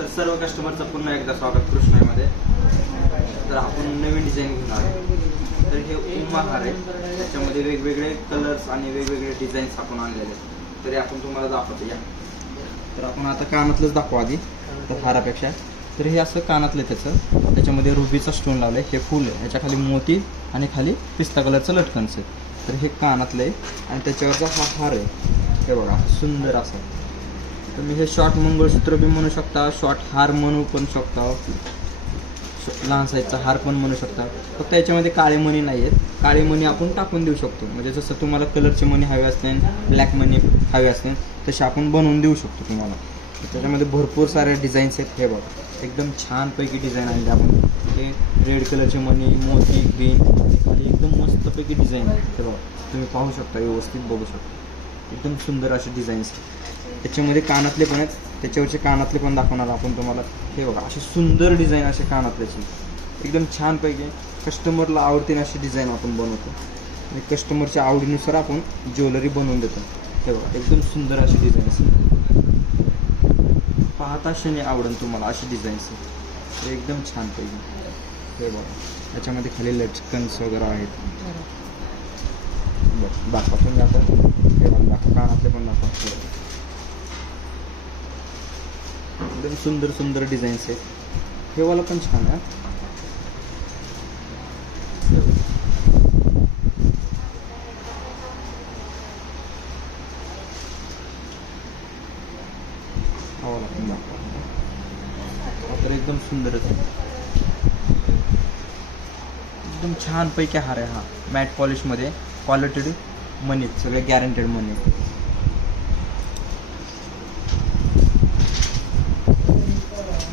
तर सर्व कस्टमरचं पुन्हा एकदा स्वागत कृष्णामध्ये. तर आपण नवीन डिझाईन घेऊन आलो. तर हे उम्मा हार आहे, त्याच्यामध्ये वेगवेगळे कलर्स आणि वेगवेगळे डिझाईन्स आपण आणलेले आहेत. तरी आपण तुम्हाला दाखवतो या. तर आपण आता कानातलंच दाखवू आधी तर हारापेक्षा. तर हे असं कानातलं त्याचं, त्याच्यामध्ये रुबीचा स्टोन लावलं आहे. हे फुल आहे, याच्या खाली मोती आणि खाली पिस्ता कलरचं लटकन्स आहे. तर हे कानातलं आहे आणि त्याच्यावरचा हा हार आहे. हे बघा सुंदर असं. तुम्ही हे शॉर्ट मंगळसूत्र बी म्हणू शकता, शॉर्ट हार म्हणू पण शकता, लहान साईजचा हार पण म्हणू शकता. फक्त याच्यामध्ये काळे मणी नाही आहेत. काळे मणी आपण टाकून देऊ शकतो, म्हणजे जसं तुम्हाला कलरचे मणी हवे असतील, ब्लॅक मणी हवे असतील तसे आपण बनवून देऊ शकतो तुम्हाला. त्याच्यामध्ये भरपूर सारे डिझाईन्स आहेत. हे बघा एकदम छानपैकी डिझाईन आणले आपण. हे रेड कलरचे मणी, मोती, ग्रीन आणि एकदम मस्तपैकी डिझाईन आहे. हे बघा तुम्ही पाहू शकता, व्यवस्थित बघू शकता. एकदम सुंदर असे डिझाईन्स. त्याच्यामध्ये कानातले पण आहेत, त्याच्यावरचे कानातले पण दाखवणार आपण तुम्हाला. हे बघा असे सुंदर डिझाईन असे कानातल्याची, एकदम छानपैकी कस्टमरला आवडतील अशी डिझाईन आपण बनवतो आणि कस्टमरच्या आवडीनुसार आपण ज्वेलरी बनवून देतो. हे बघा एकदम सुंदर अशी डिझाईन्स, पाहता क्षणी आवडेल तुम्हाला अशी डिझाईन्स. हे एकदम छानपैकी. हे बघा त्याच्यामध्ये खाली लटकन्स वगैरे आहेत. बघ दाखवा तुम्ही आता. हे बघा दाखवा, कानातले पण दाखवा. एकदम सुंदर सुंदर डिझाईन्स आहेत. हे वाला पण छान आहे. हा वाला पण दाखवा. तर एकदम सुंदरच आहे. एकदम छानपैकी हार आहे हा. मॅट पॉलिशमध्ये क्वालिटेड मनी, सगळे गॅरंटेड मनी.